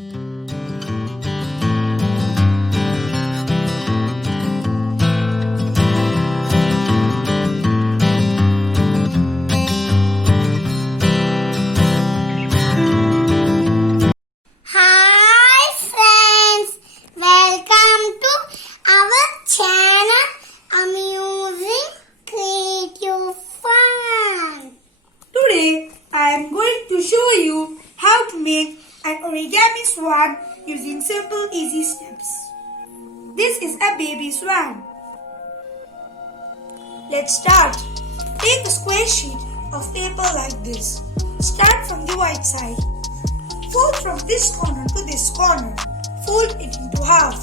Hi friends, welcome to our channel Amusing Creative Fun. Today I am going to show you how to make an origami swan using simple easy steps. This is a baby swan. Let's start. Take a square sheet of paper like this. Start from the white side. Fold from this corner to this corner. Fold it into half.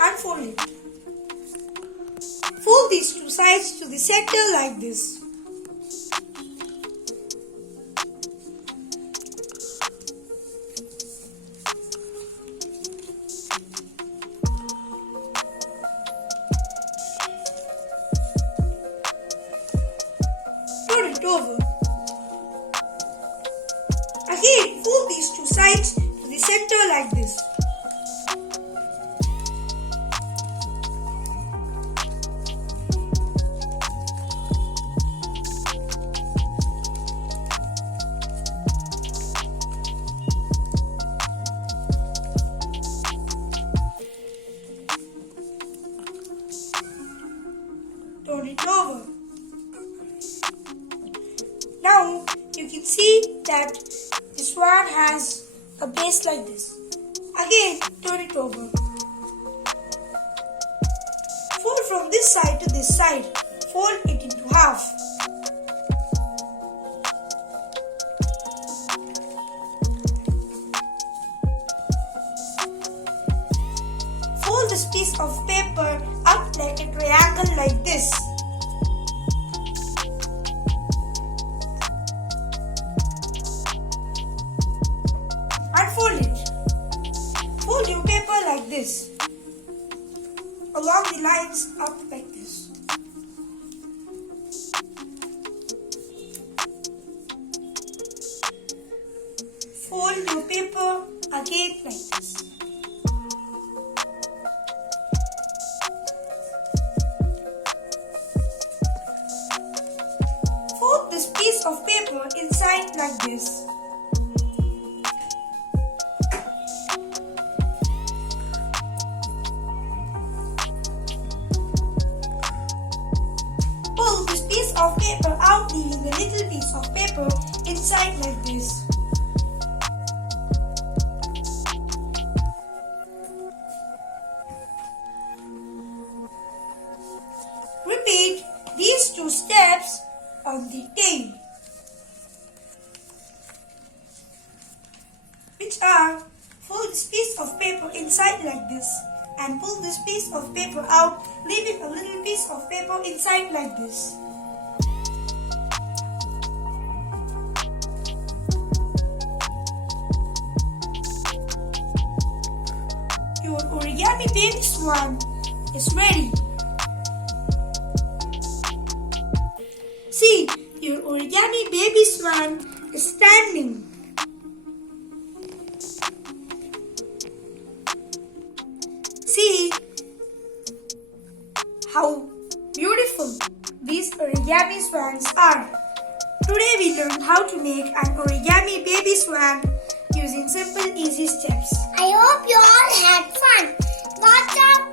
Unfold it. Fold these two sides to the center like this. Turn it over. Again, fold these two sides to the center like this. Turn it over. Now you can see that the swan has a base like this. Again, turn it over. Fold from this side to this side. Fold it into half. Fold this piece of paper up like a triangle like this. Unfold it. Fold your paper like this, along the lines up like this. Fold your paper again like this. Fold this piece of paper inside like this. Pull this piece of paper out, leaving a little piece of paper inside like this. Repeat these two steps on the tail, which are fold this piece of paper inside like this and pull this piece of paper out, leaving a little piece of paper inside like this. Your origami baby swan is ready. See, your origami baby swan is standing. See how beautiful these origami swans are. Today we learned how to make an origami baby swan using simple easy steps. I hope you all had fun. Watch out